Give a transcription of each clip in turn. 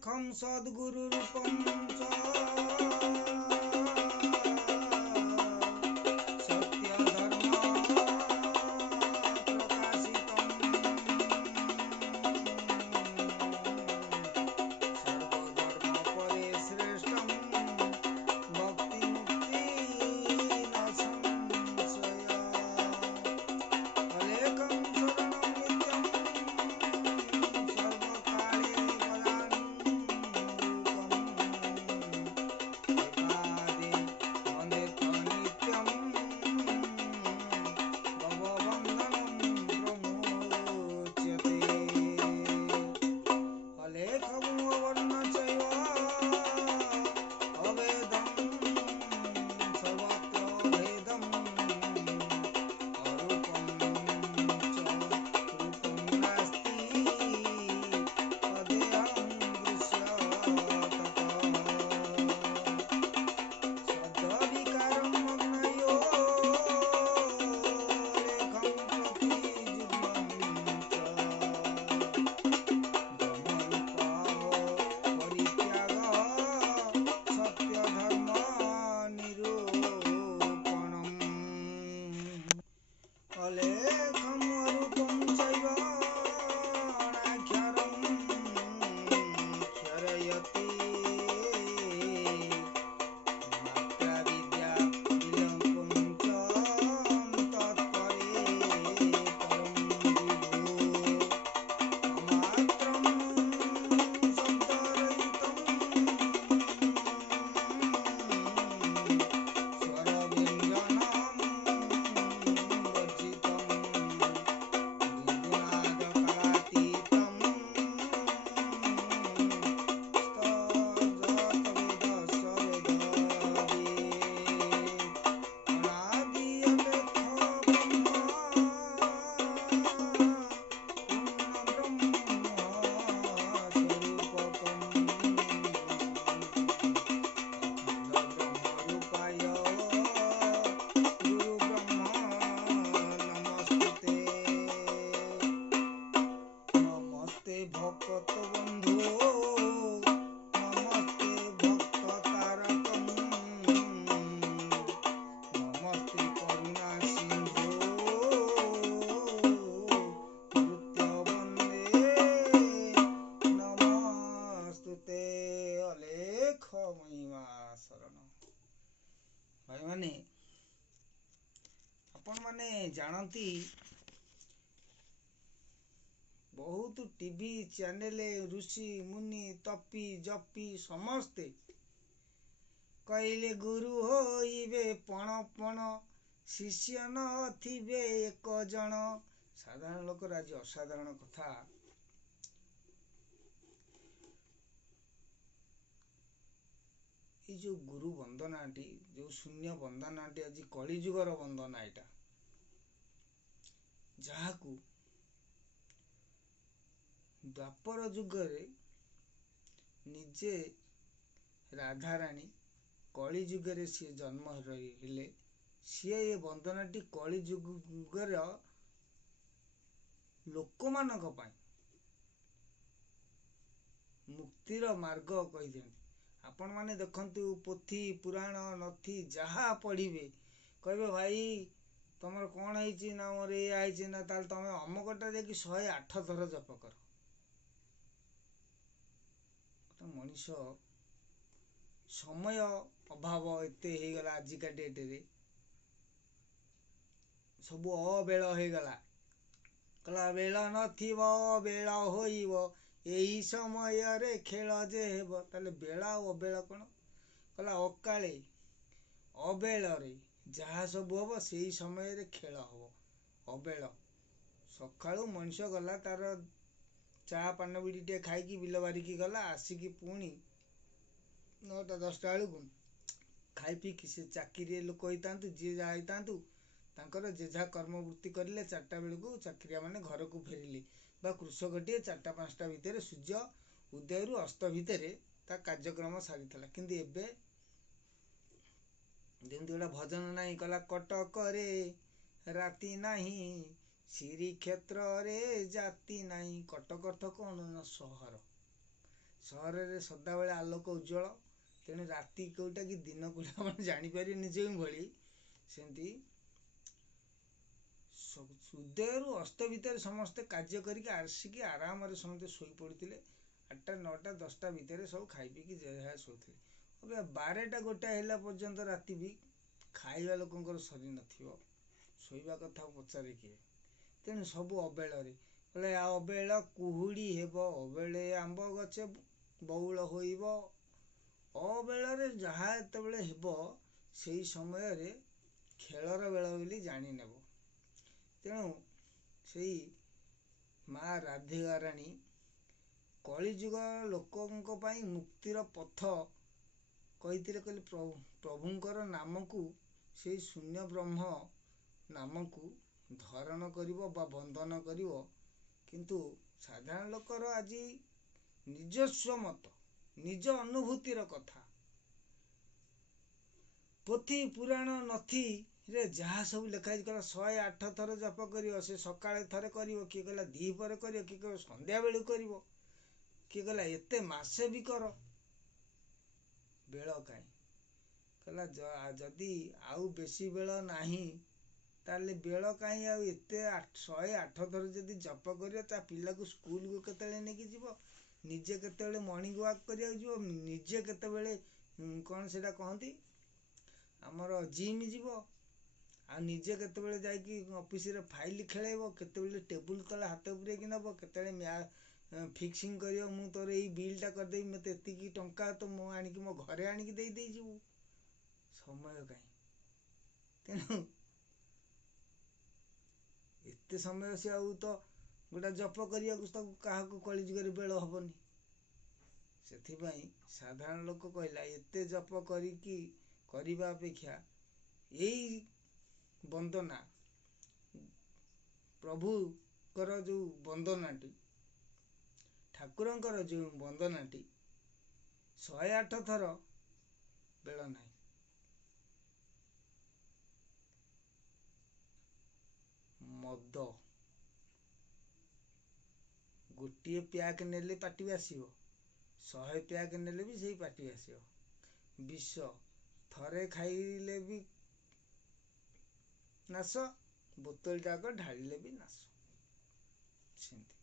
अलेखं सद्गुरुरूपं च भाई माने आपण माने जानती बहुत टीवी चैनल ऋषि मुनि तपी जपी समस्ते कहले गुरु होइबे पण पण शिष्य न थिबे एक जन। साधारण लोक आज असाधारण कथा जो गुरु वंदनाटी जो शून्य वंदनाटी आज कलिजुगर वंदना एटा जहाकू द्वापर जुगरे निजे राधाराणी कली जुगरे सी जन्म हेले सी ये वंदनाटी कली जुगर लोक मानक पाई मुक्तिर मार्ग कही आपण माने देखंतु पोथी पुराण नथी जहा पढ़िबे कहबे भाई तमर कौन है ना मोर ये आई ना ताल तमें अमकटा देखी 108 थर जप कर मनीष समय अभाव एते हो गला आजिका डेट रे सब अबेल हो गला कला बेल नथिबो बेल होइबो यही समय रे खेल जे हेब ताले बेला अबेला कौन कला अकाले अबेल रे जहाँ सब हम से समय रे खेल हम अबेल सकाळू मनुष्य गला तार चा पान बिड़ी टे खाई बिल बारिकी गला आसिकी पुणी 9टा 10टा बेलू खाई पीकी से चाकरी लोक होता जी जहाँ होता तांकर जेझा कर्मवृत्ति करें 4टा बेलू चाकरिया माने घर को फेरिले बा कृषकटे 4टा 5टा भितर सूर्य उदय रु अस्त भितर ता कार्यक्रम सारी किंतु एबे जेमती गोटा भजन नहीं कला कटक रे राति नहीं श्री क्षेत्र रे जाति नहीं कटक अर्थ कौन ना सहर ସହରରେ ସଦାବେଳେ ଆଲୋକ ଉଜ୍ଜଳ, ତେଣୁ ରାତି କେଉଁଟା କି ଦିନ କେଉଁଟା ଆପଣ ଜାଣିପାରିବେନି। ଯେଉଁଭଳି ସେମିତି ଉଦୟରୁ ଅସ୍ତ ଭିତରେ ସମସ୍ତେ କାର୍ଯ୍ୟ କରିକି ଆସିକି ଆରାମରେ ସମସ୍ତେ ଶୋଇପଡ଼ିଥିଲେ। 8ଟା 9ଟା 10ଟା ଭିତରେ ସବୁ ଖାଇ ପିଇକି ଯାହା ଶୋଉଥିଲେ। ଏବେ 12ଟା 1ଟା ହେଲା ପର୍ଯ୍ୟନ୍ତ ରାତି ବି ଖାଇବା ଲୋକଙ୍କର ସରି ନଥିବ, ଶୋଇବା କଥା ପଚାରେ କିଏ? ତେଣୁ ସବୁ ଅବେଳରେ କହିଲେ ଅବେଳ କୁହୁଡ଼ି ହେବ, ଅବେଳେ ଆମ୍ବ ଗଛ ବଉଳ ହୋଇବ। ଅବେଳରେ ଯାହା ଯେତେବେଳେ ହେବ ସେଇ ସମୟରେ ଖେଳର ବେଳ ବୋଲି ଜାଣି ନେବ। ତେଣୁ ସେଇ ମା ରାଧିକାରାଣୀ କଳିଯୁଗ ଲୋକଙ୍କ ପାଇଁ ମୁକ୍ତିର ପଥ କହିଥିଲେ। କହିଲେ ପ୍ରଭୁଙ୍କର ନାମକୁ, ସେଇ ଶୂନ୍ୟ ବ୍ରହ୍ମ ନାମକୁ ଧରଣ କରିବ ବା ବନ୍ଦନ କରିବ। କିନ୍ତୁ ସାଧାରଣ ଲୋକର ଆଜି ନିଜସ୍ୱ ମତ, ନିଜ ଅନୁଭୂତିର କଥା, ପୋଥି ପୁରାଣ ନଥିରେ ଯାହା ସବୁ ଲେଖା ହେଇଛି, କହିଲା 108 ଥର ଜପ କରିବ। ସେ ସକାଳେ ଥରେ କରିବ, କିଏ କହିଲା ଦ୍ୱିପହରେ କରିବ, କିଏ କହିଲା ସନ୍ଧ୍ୟା ବେଳକୁ କରିବ, କିଏ କହିଲା ଏତେ ମାସେ ବି କର। ବେଳ କାହିଁ? କହିଲା ଯଦି ଆଉ ବେଶୀ ବେଳ ନାହିଁ ତାହେଲେ ବେଳ କାହିଁ ଆଉ ଏତେ 108 ଥର ଯଦି ଜପ କରିବ, ତା ପିଲାକୁ ସ୍କୁଲକୁ କେତେବେଳେ ନେଇକି ଯିବ, ନିଜେ କେତେବେଳେ ମର୍ଣ୍ଣିଂ ୱାକ୍ କରିବାକୁ ଯିବ, ନିଜେ କେତେବେଳେ କ'ଣ ସେଇଟା କହନ୍ତି ଆମର ଜିମ୍ ଯିବ, ଆଉ ନିଜେ କେତେବେଳେ ଯାଇକି ଅଫିସରେ ଫାଇଲ ଖେଳେଇବ, କେତେବେଳେ ଟେବୁଲ ତଳେ ହାତ ପୁରେଇକି ନେବ, କେତେବେଳେ ଫିକ୍ସିଂ କରିବ, ମୁଁ ତୋର ଏଇ ବିଲ୍ଟା କରିଦେବି, ମୋତେ ଏତିକି ଟଙ୍କା ତ ମୁଁ ଆଣିକି ମୋ ଘରେ ଆଣିକି ଦେଇଯିବୁ। ସମୟ କାହିଁ? ତେଣୁ ଏତେ ସମୟ ସେ ଆଉ ତ ଗୋଟେ ଜପ କରିବାକୁ ତାକୁ କାହାକୁ କଳିଯୁଗରେ ବେଳ ହବନି। ସେଥିପାଇଁ ସାଧାରଣ ଲୋକ କହିଲା ଏତେ ଜପ କରିକି କରିବା ଅପେକ୍ଷା ଏଇ ବନ୍ଦନା, ପ୍ରଭୁଙ୍କର ଯେଉଁ ବନ୍ଦନାଟି, ଠାକୁରଙ୍କର ଯେଉଁ ବନ୍ଦନାଟି 108 ଥର ବେଳ ନାହିଁ। ମଦ ଗୋଟିଏ ପ୍ୟାକ୍ ନେଲେ ପାଟି ଆସିବ, 100 ପ୍ୟାକ୍ ନେଲେ ବି ସେଇ ପାଟି ଆସିବ। ବିଷ ଥରେ ଖାଇଲେ ବି ନାଶ, ବୋତଲଟାକ ଢାଳିଲେ ବି ନାଶ। ସେମିତି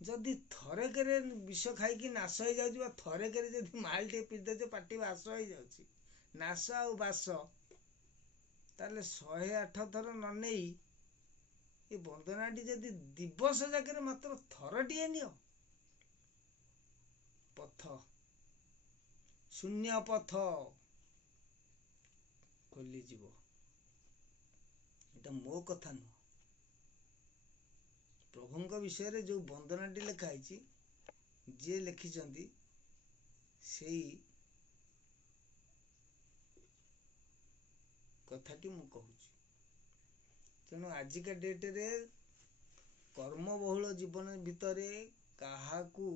ଯଦି ଥରେକରେ ବିଷ ଖାଇକି ନାଶ ହେଇଯାଉଛି, ବା ଥରେକରେ ଯଦି ମାଲ ଟିକେ ପିଇ ଦେଉଛି ପାଟି ବାସ ହେଇଯାଉଛି, ନାଶ ଆଉ ବାସ, ତାହେଲେ 108 ଥର ନ ନେଇ ଏ ବନ୍ଦନାଟି ଯଦି ଦିବସ ଯାକରେ ମାତ୍ର ଥରଟିଏ ନିଅ, ପଥ ଶୂନ୍ୟ ପଥ ଖୋଲିଯିବ। ଏଟା ମୋ କଥା ନୁହଁ, ପ୍ରଭୁଙ୍କ ବିଷୟରେ ଯେଉଁ ବନ୍ଦନାଟି ଲେଖା ହେଇଛି, ଯିଏ ଲେଖିଛନ୍ତି ସେଇ କଥାଟି ମୁଁ କହୁଛି। ତେଣୁ ଆଜିକା ଡେଟରେ କର୍ମବହୁଳ ଜୀବନ ଭିତରେ କାହାକୁ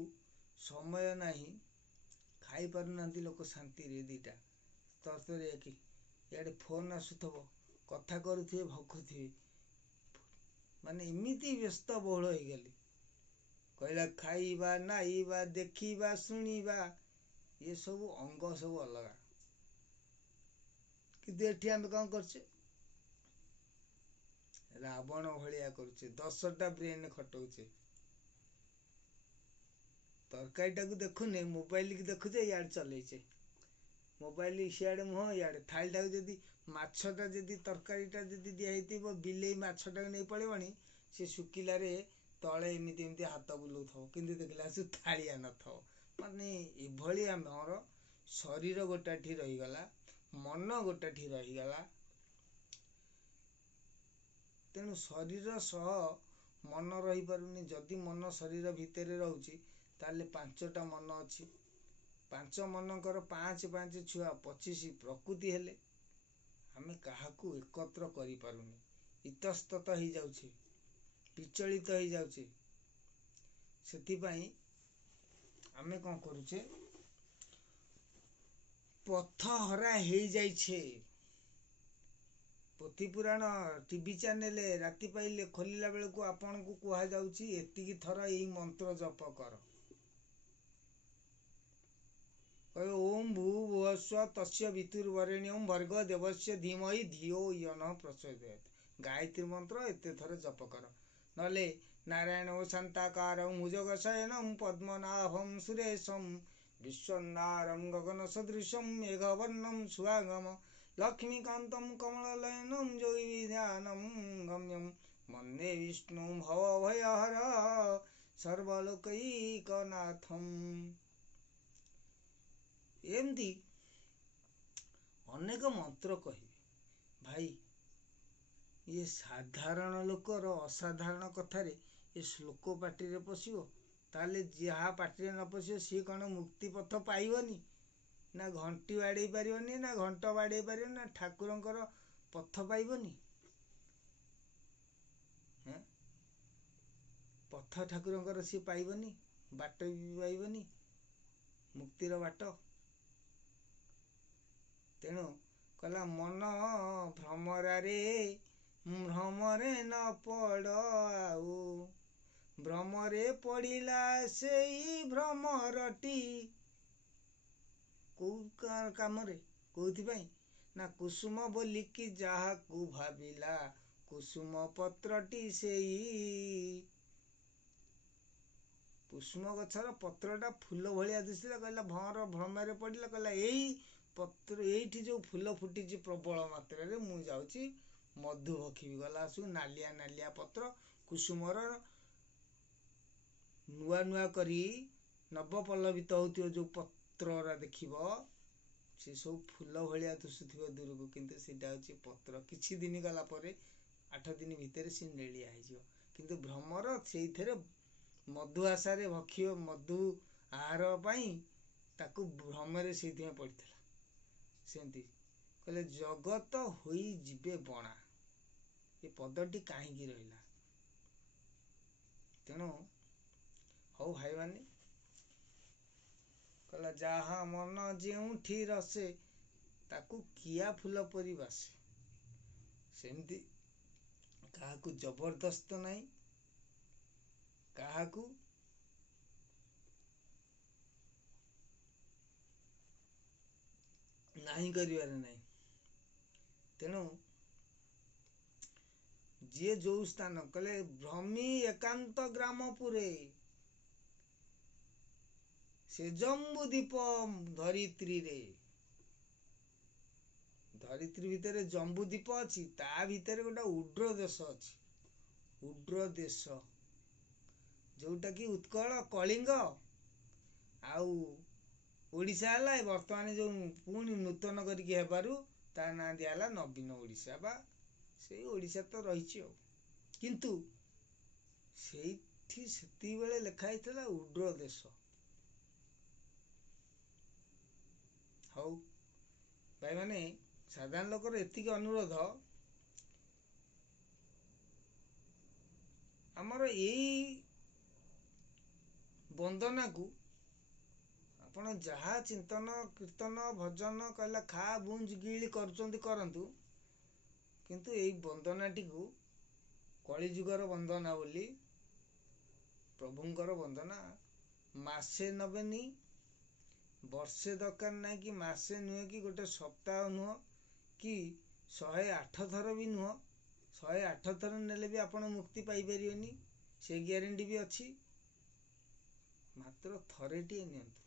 ସମୟ ନାହିଁ, ଖାଇପାରୁନାହାନ୍ତି ଲୋକ ଶାନ୍ତିରେ ଦିଟା ତରତରିଆକି, ଇଆଡ଼େ ଫୋନ୍ ଆସୁଥିବ, କଥା କରୁଥିବେ, ଭକୁଥିବେ, ମାନେ ଏମିତି ବ୍ୟସ୍ତ ବହୁଳ ହେଇଗଲେ। କହିଲା ଖାଇବା, ନାଇବା, ଦେଖିବା, ଶୁଣିବା, ଏସବୁ ଅଙ୍ଗ ସବୁ ଅଲଗା। କିନ୍ତୁ ଏଠି ଆମେ କ'ଣ କରୁଛେ? ରାବଣ ଭଳିଆ କରୁଛେ, 10ଟା ବ୍ରେନ୍ ଖଟଉଛେ। ତରକାରୀଟାକୁ ଦେଖୁନେ, ମୋବାଇଲକି ଦେଖୁଛେ, ଇଆଡ଼େ ଚଲେଇଛେ ମୋବାଇଲ, ସିଆଡ଼େ ମୁହଁ, ଇଆଡ଼େ ଥାଳିଟାକୁ ଯଦି ମାଛଟା ଯଦି ତରକାରୀଟା ଯଦି ଦିଆହେଇଥିବ, ବିଲେଇ ମାଛଟାକୁ ନେଇ ପଳେଇବଣି, ସେ ଶୁଖିଲାରେ ତଳେ ଏମିତି ଏମିତି ହାତ ବୁଲଉଥିବ, କିନ୍ତୁ ଦେଖିଲା ସେ ଥାଳିଆ ନଥିବ। ମାନେ ଏଭଳି ଆମର ଶରୀର ଗୋଟାଠି ରହିଗଲା, ମନ ଗୋଟାଠି ରହିଗଲା। ତେଣୁ ଶରୀର ସହ ମନ ରହିପାରୁନି। ଯଦି ମନ ଶରୀର ଭିତରେ ରହୁଛି, ତାହେଲେ 5ଟା ମନ ଅଛି। 5 ମନଙ୍କର 5 5 ଛୁଆ 25 ପ୍ରକୃତି ହେଲେ। ଆମେ କାହାକୁ ଏକତ୍ର କରିପାରୁନି, ଇତସ୍ତତ ହେଇଯାଉଛି, ବିଚଳିତ ହେଇଯାଉଛି। ସେଥିପାଇଁ ଆମେ କ'ଣ କରୁଛେ? ପଥ ହରା ହେଇଯାଇଛେ। ପୋଥିପୁରାଣ ଟିଭି ଚ୍ୟାନେଲ ରାତି ପାଇଲେ ଖୋଲିଲା ବେଳକୁ ଆପଣଙ୍କୁ କୁହାଯାଉଛି ଏତିକି ଥର ଏଇ ମନ୍ତ୍ର ଜପ କର। कहे ओम भूर्भुवस्व तस्य वितुर्वरेण्यं भर्ग देवस्य धीमहि धियो यो न प्रचोदयात्। गायत्री मंत्र एते थर जप कर। नले नारायण शांताकारं भुजगशयनं पद्मनाभं सुरेशं विश्वनारं गगन सदृशं मेघवर्णं सुहागम लक्ष्मीकान्तं कमलनयनं योगिविध्यानं गम्यं वन्दे विष्णु भवभयहर सर्वलोकैकनाथम्। एमती अनेक मंत्र कहिबे भाई, ये साधारण लोकर असाधारण कथार ये श्लोक पार्टी पशिव ताले जहाँ पार्टी न पशिव सी कौन मुक्ति पथ पाइबनी ना घंटी बाड़े पारिबनी ना घंट बाड़े पारिबनी ना ठाकुरंकर पथ पाइबनी। पथ ठाकुरंकर सी पाइबनी, बाट भी पाइबनी, मुक्तिर बाट। तेणु कहला मन भ्रमरारे भ्रमरे न पड़ आउ, भ्रमरे पड़िला सेई भ्रमरटी को कामरे कोउथिपाई ना कुसुम बोलिकी जाहाकू भाविला कुसुम पत्रटी सेई। कुसुम गछर पत्रटा फूल भलिया दिसिला, कहला भंवर भ्रमरे पड़िला, कहला एई पत्र एइठी जो फूल फुटिची प्रबल मात्रा मु जाउची मधु भक्षिबी। गला आसु नालिया नालिया पत्र कुसुमर नुआ नुआ करी नव पल्लवित होतियो जो पत्ररा देखिबो से सब फूल भलिया दिसुथिबो दूरको, किंतु सेटा होची पत्र। किछि दिन गला परे 8 दिन भितर से नेलिया ହେଇଯିବ, किंतु भ्रमर सेइथरे मधु आशारे भक्षियो मधु आहार पाई ताकू भ्रमरे सेइथिमे पड़िथिला। सेमती कहले जगत होई जिबे बणा, ये पदटी काहींकी रहिला। तेणु हौ भाई माने कहला जहा मन जेउठी रसे ताकू किया फूल परी बासे। सेमती काहाकू जबरदस्त नहीं, काहाकू नहीं करिवार नहीं। तेणु जे जो स्थान कहले भ्रमी एकांत ग्रामपुरे से जम्बुदीप धरित्री रे, धरित्री भितर जम्बुदीप अच्छी, ता भितर गोटे उड्र देश अच्छी, उड्र देश जोटा कि उत्कल कलिंग आउ ओडिशा हला वर्तमान जो पुणी नूतन करके हेबारु ता ना दियाला नवीन ओडिशा बा से ओडिशा तो रही। किंतु सेठी सेती बेले लेखा हितला उड्र देश। हौ भाई माने साधारण लोकर एतिक अनुरोध, आमर यही वंदना को आपण जहा चिंतन कीर्तन भजन कहला खा बुंज गिली करूचंती करंतु, किंतु एई वंदनाटी को कलिजुगर वंदना बोली प्रभुंकर वंदना मासे नबेनी, वर्षे दरकार नहीं कि मासे नुहे कि गोटे सप्ताह नुह कि 108 थर भी नुह, 108 थर नेले भी आपण मुक्ति पाई परियोनी, से ग्यारंटी भी अच्छी। मात्र थरेटिए नियंतु,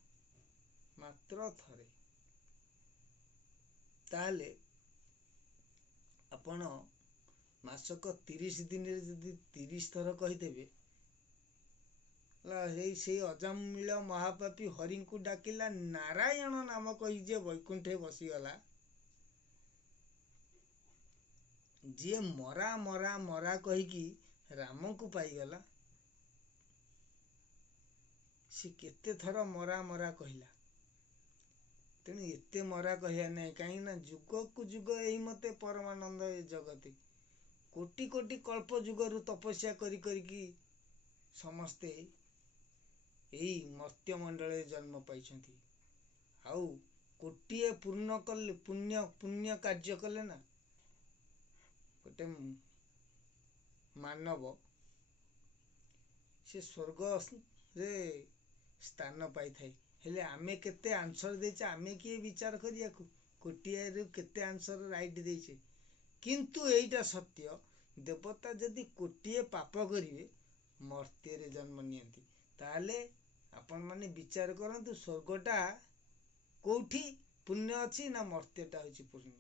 मात्र थरे, ताले आपण मासक 30 दिन रे जदि 30 थर कहिदेबे से अजामिल महापापी हरि को डाकिला नारायण नाम कही जे वैकुंठे बसीगला, जे मरा मरा मरा कहीकि राम को पाईगला, से केते थर मरा मरा कहला। तेणु एते मरा कहया नहीं, कहीं ना जुग को जुग यही मते परमानंद ए जगती कोटि कोटि कल्प जुगरु तपस्या करी करी समस्ते यही मर्त्य मंडल जन्म पाइछंती। आउ कोटिए पूर्ण कले पुण्य पुण्य कार्य कले ना गोटे मानव से स्वर्ग रे स्थान पाई थाई। हेले आमे केते आंसर देचे आमे किए विचार करियाकू कोटियारू केते आंसर राइट देचे किंतु एइटा सत्य देवता जदि कोटिए पाप करिवे मर्त्य जन्म नियंती ताले आपण माने विचार करंतु स्वर्गटा कोठी पुण्य अच्छी ना मर्त्यटा होची पुण्य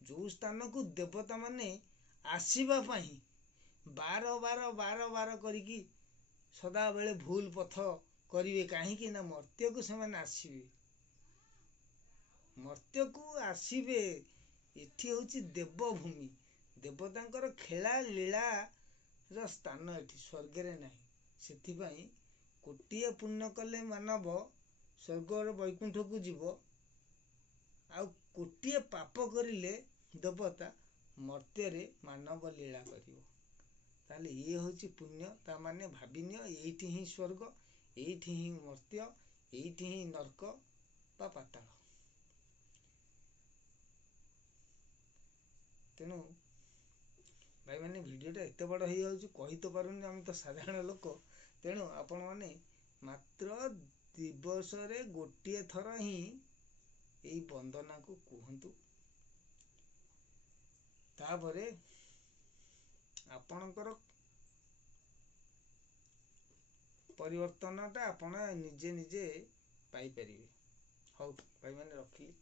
जो स्थान को देवता माने आसीबा पाही बार बार बार बार करिकी सदा बेले भूल पथ करिवे काहेकि ना मर्त्य को से माने आसीबे मर्त्य को आसीबे एठी होची देवभूमि देवतांकर खेला लीला र स्थान एठी स्वर्ग रे नाही सेथि पई कोटिए पुण्य कले मानव स्वर्ग रे वैकुंठ को जीवो आ कोटिए पाप करिले देवता मर्त्य रे मानव लीला करिवो ताले ये होची पुण्य ता माने भाबिनियो एठी ही स्वर्ग एठी ही मर्त्य एठी ही नरक बा पाताल तेनु भाई माने भिडियोटा एते बड़ हो जाउची कहि तो पारुनी हम तो साधारण लोक तेनु आपण माने मात्र दिवस रे गोटिए थर ही एई वंदना को कहंतु तापरे आपणकर परिवर्तनटा आपण निजे निजे पाई परिबे हौ भाई माने रखली